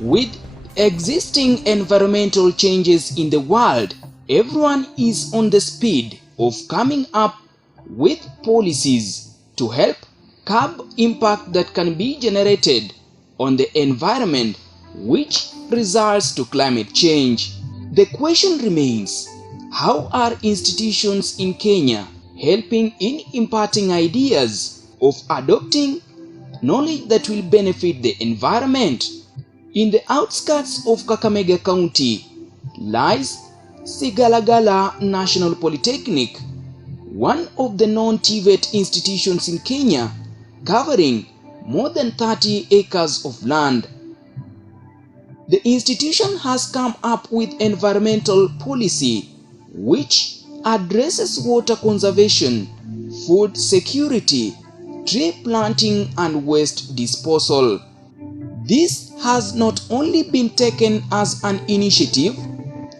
With existing environmental changes in the world, everyone is on the speed of coming up with policies to help curb impact that can be generated on the environment, which results to climate change. The question remains, how are institutions in Kenya helping in imparting ideas of adopting knowledge that will benefit the environment? In the outskirts of Kakamega County lies Sigalagala National Polytechnic, one of the non-Tvet institutions in Kenya, covering more than 30 acres of land. The institution has come up with environmental policy which addresses water conservation, food security, tree planting and waste disposal. This has not only been taken as an initiative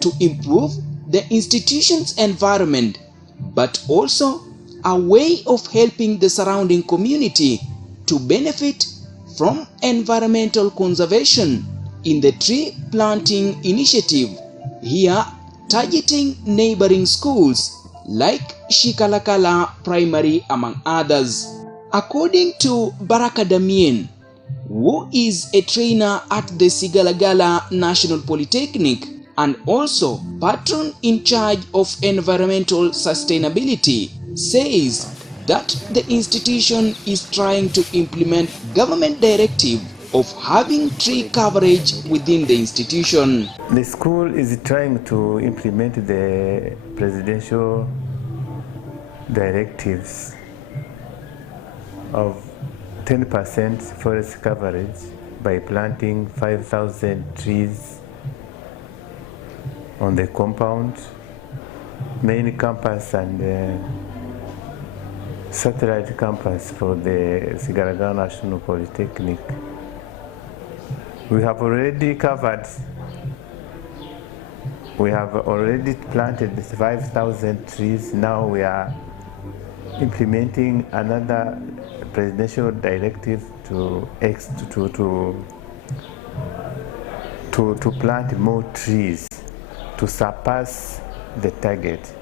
to improve the institution's environment, but also a way of helping the surrounding community to benefit from environmental conservation in the tree planting initiative, here targeting neighboring schools like Shikalakala Primary among others. According to Baraka Damien, who is a trainer at the Sigalagala National Polytechnic and also patron in charge of environmental sustainability, says that the institution is trying to implement government directive of having tree coverage within the institution. The school is trying to implement the presidential directives of 10% forest coverage by planting 5,000 trees on the compound, main campus and satellite campus for the Sigalagala National Polytechnic. We have already planted 5,000 trees. Now we are implementing another presidential directive to plant more trees to surpass the target.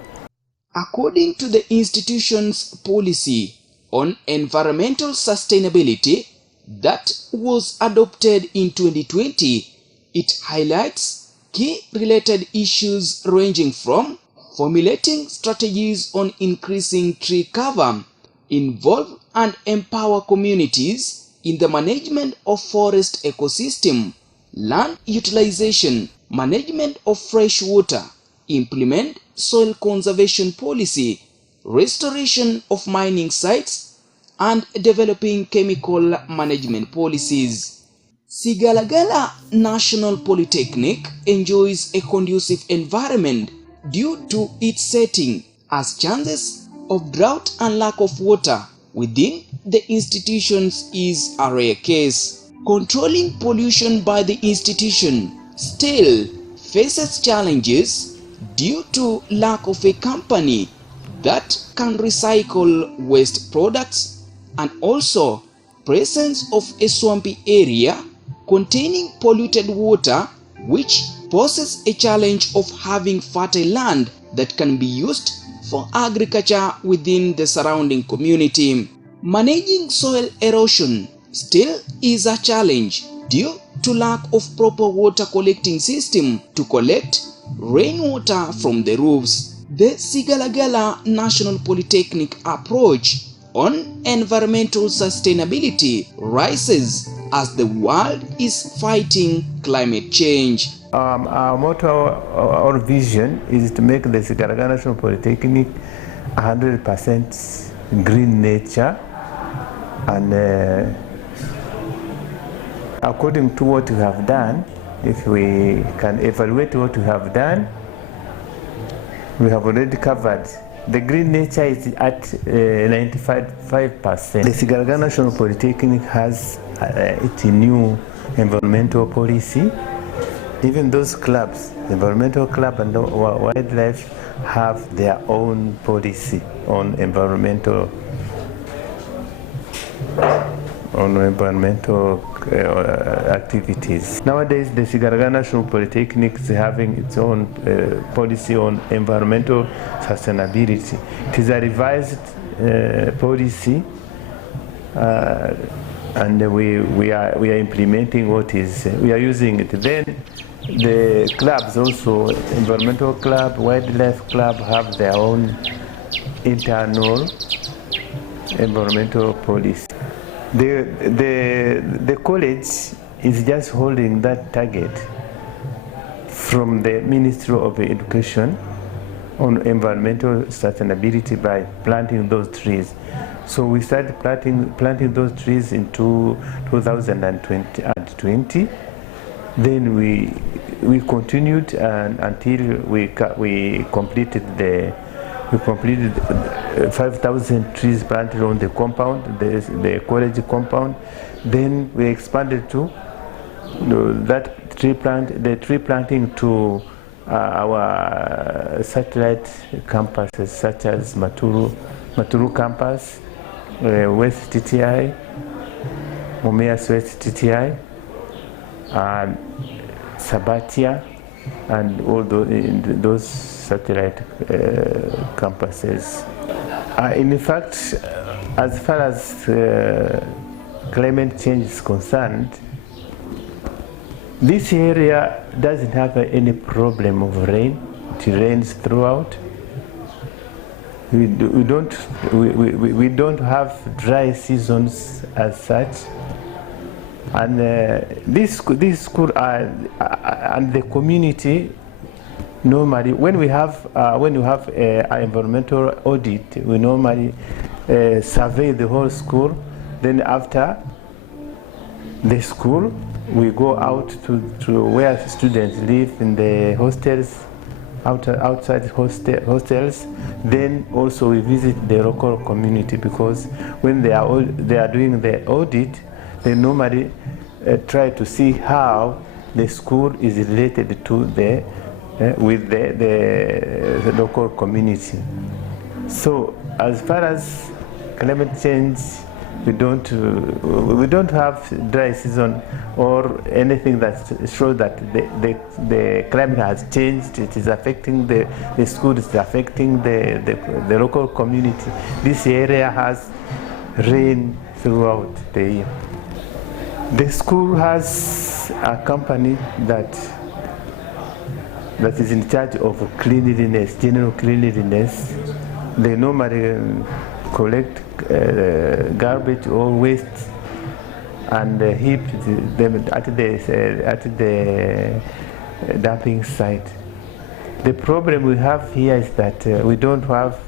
According to the institution's policy on environmental sustainability that was adopted in 2020, it highlights key related issues ranging from formulating strategies on increasing tree cover, involve and empower communities in the management of forest ecosystem, land utilization, management of fresh water, implement soil conservation policy, restoration of mining sites, and developing chemical management policies. Sigalagala National Polytechnic enjoys a conducive environment due to its setting, as chances of drought and lack of water within the institutions is a rare case. Controlling pollution by the institution still faces challenges due to lack of a company that can recycle waste products and also presence of a swampy area containing polluted water, which poses a challenge of having fertile land that can be used for agriculture within the surrounding community. Managing soil erosion still is a challenge due to lack of proper water collecting system to collect rainwater from the roofs. The Sigalagala National Polytechnic approach on environmental sustainability rises as the world is fighting climate change. Our motto or vision is to make the Sigalagala National Polytechnic 100% green nature, and according to what we have done, if we can evaluate what we have done, we have already covered. The green nature is at 95%. The Sigalagala National Polytechnic has its new environmental policy. Even those clubs, the environmental club and the wildlife, have their own policy on environmental activities. Nowadays, the Sigaragana National Polytechnic is having its own policy on environmental sustainability. It is a revised policy, and we are implementing what is, we are using it. Then the clubs also, environmental club, wildlife club, have their own internal environmental policy. The college is just holding that target from the Ministry of Education on environmental sustainability by planting those trees. So we started planting those trees in 2020. Then we continued until we completed 5,000 trees planted on the compound, the college compound. Then we expanded to the tree planting to our satellite campuses such as Maturu campus, West TTI, Mumias West TTI, and Sabatia, and all those satellite campuses. In fact, as far as climate change is concerned, this area doesn't have any problem of rain. It rains throughout. We don't have dry seasons as such. And this school and the community, normally when you have an environmental audit, we normally survey the whole school. Then after the school, we go out to where students live in the hostels, outside hostels. Then also we visit the local community, because when they are doing the audit, they normally try to see how the school is related to with the local community. So as far as climate change, we don't have dry season or anything that shows that the climate has changed. It is affecting the school, it's affecting the local community. This area has rain throughout the year. The school has a company that is in charge of cleanliness, general cleanliness. They normally collect garbage or waste and heap them at the dumping site. The problem we have here is that we don't have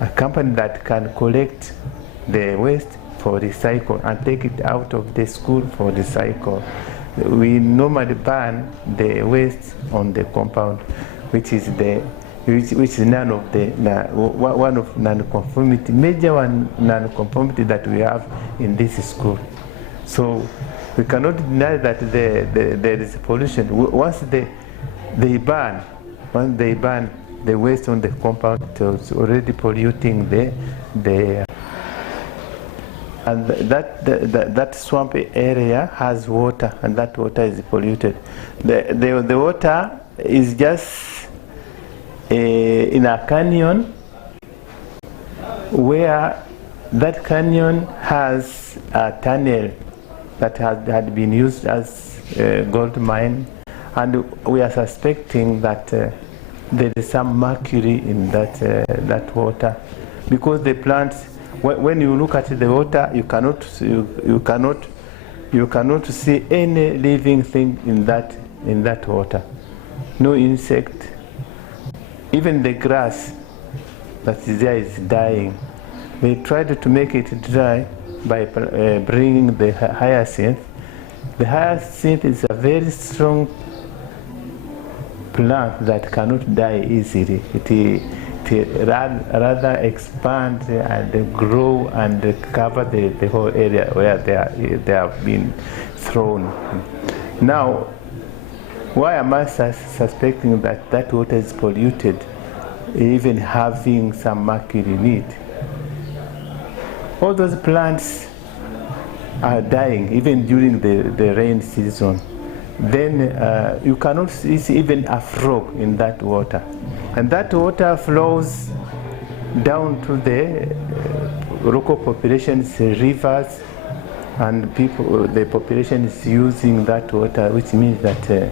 a company that can collect the waste for recycle and take it out of the school for recycle. We normally burn the waste on the compound, which is none of the one of non-conformity, major one non-conformity that we have in this school. So we cannot deny that there is pollution. Once they burn the waste on the compound, it's already polluting the and that swampy area has water, and that water is polluted. The water is just in a canyon, where that canyon has a tunnel that had been used as a gold mine, and we are suspecting that there is some mercury in that water, because the plants, when you look at the water, you cannot see any living thing in that water. No insect. Even the grass that is there is dying. They tried to make it dry by bringing the hyacinth. The hyacinth is a very strong plant that cannot die easily. It rather expand and grow and cover the whole area where they have been thrown. Now, why am I suspecting that water is polluted, even having some mercury in it? All those plants are dying even during the rain season. Then you cannot see even a frog in that water. And that water flows down to the local populations, rivers, and people. The population is using that water, which means that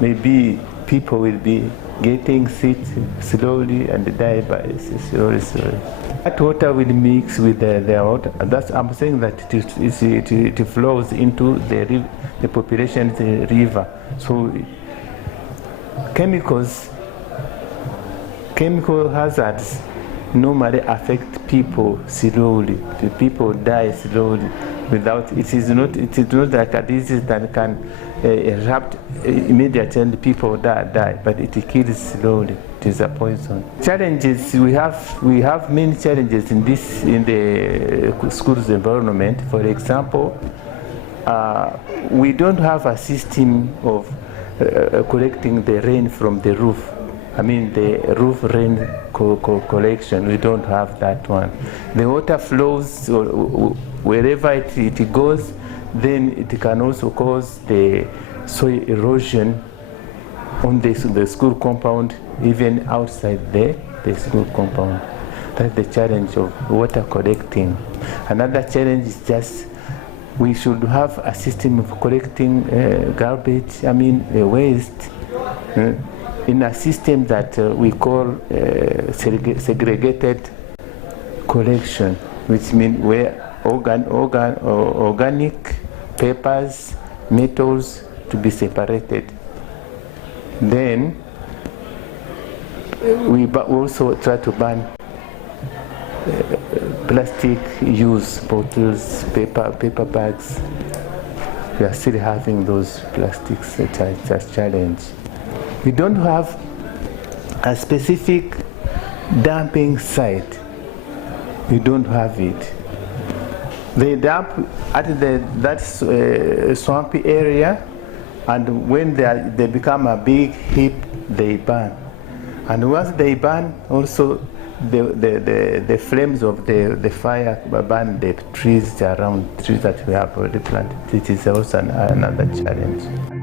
maybe people will be getting sick slowly and die by slowly. That water will mix with the water. That's, I'm saying that it flows into the population's river. So chemical hazards normally affect people slowly. The people die slowly. Without it is not like a disease that can erupt immediately and people die, but it kills slowly. It is a poison. Challenges we have many challenges in the school's environment. For example, we don't have a system of collecting the rain from the roof. I mean the roof rain collection. We don't have that one. The water flows wherever it goes, then it can also cause the soil erosion on the school compound, even outside the school compound. That's the challenge of water collecting. Another challenge is just we should have a system of collecting garbage, I mean waste, in a system that we call segregated collection, which means where organic papers, metals to be separated. Then we also try to ban plastic use, bottles, paper bags. We are still having those plastics as challenge. We don't have a specific dumping site. We don't have it. They dump at that swampy area, and when they become a big heap, they burn. And once they burn, also the flames of the fire burn the trees around, trees that we have already planted. It is also another challenge.